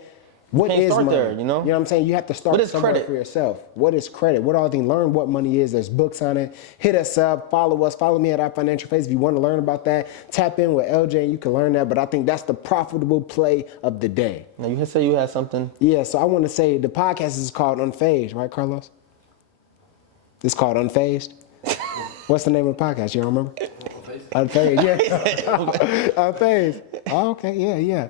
What is money? There, You know what I'm saying? You have to start somewhere for yourself. What is credit? What all things? Learn what money is. There's books on it. Hit us up. Follow us. Follow me at our financial phase if you want to learn about that. Tap in with LJ and you can learn that. But I think that's the profitable play of the day. Now you say you had something. Yeah, so I want to say the podcast is called Unphazed, right, Carlos? It's called Unphazed. What's the name of the podcast? You don't remember? Unphazed, yeah. Unphazed. Oh, okay, yeah.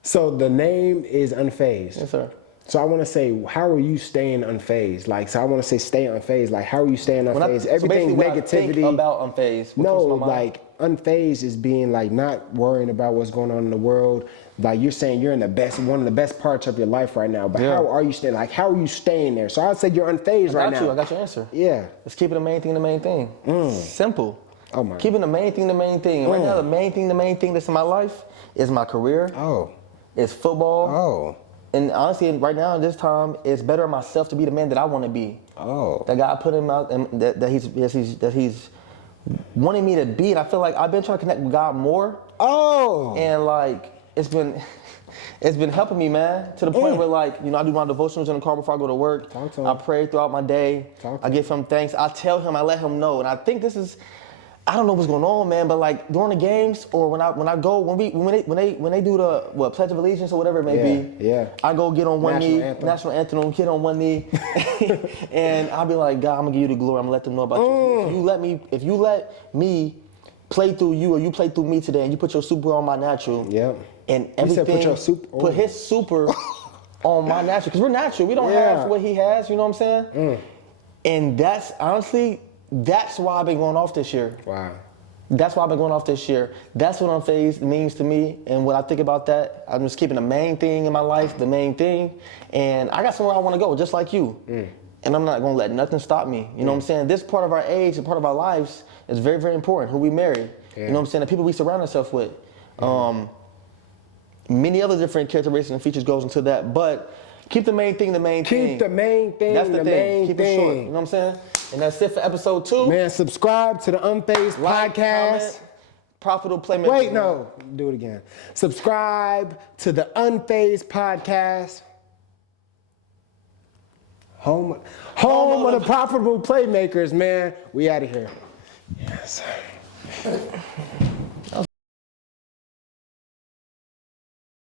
So the name is Unphazed. Yes, sir. So I want to say, how are you staying unfazed? Like, so I want to say stay unfazed. Like, how are you staying unfazed? Everything negativity. About unfazed. No, like unfazed is being like not worrying about what's going on in the world. Like you're saying you're in one of the best parts of your life right now. But how are you staying? Like, how are you staying there? So I'd say you're unfazed right now. I got your answer. Yeah. Let's keep it the main thing, the main thing. Simple. Oh my. Keeping the main thing, the main thing. And right now, the main thing that's in my life is my career. Oh. It's football. Oh. And honestly, right now, at this time, it's better myself to be the man that I want to be. Oh. That God put him out, and that he's wanting me to be. And I feel like I've been trying to connect with God more. Oh. And like it's been helping me, man, to the point where like, I do my devotionals in the car before I go to work. I pray throughout my day. I give him thanks. I tell him, I let him know. And I think this is, I don't know what's going on, man, but like during the games or when they do the Pledge of Allegiance or whatever it may be, I go get on one knee, national anthem, get on one knee, and I'll be like, God, I'm gonna give you the glory. I'm gonna let them know about you. If you let me play through you or you play through me today, and you put your super on my natural, and everything, put his super on my natural, because we're natural. We don't have what he has. You know what I'm saying? And that's honestly. That's why I've been going off this year. Wow. That's why I've been going off this year. That's what Unphazed means to me. And when I think about that, I'm just keeping the main thing in my life, the main thing. And I got somewhere I want to go, just like you. And I'm not going to let nothing stop me. You know what I'm saying? This part of our age and part of our lives is very, very important, who we marry. You know what I'm saying? The people we surround ourselves with. Many other different characteristics and features goes into that. But keep the main thing the main thing. Keep the main thing That's the thing. main Keep thing. it short. You know what I'm saying? And that's it for episode 2. Man, subscribe to the Unphazed Like, podcast. comment, profitable Playmakers. Wait, no. Do it again. Subscribe to the Unphazed podcast. Home of the profitable Playmakers, man. We out of here. Yes.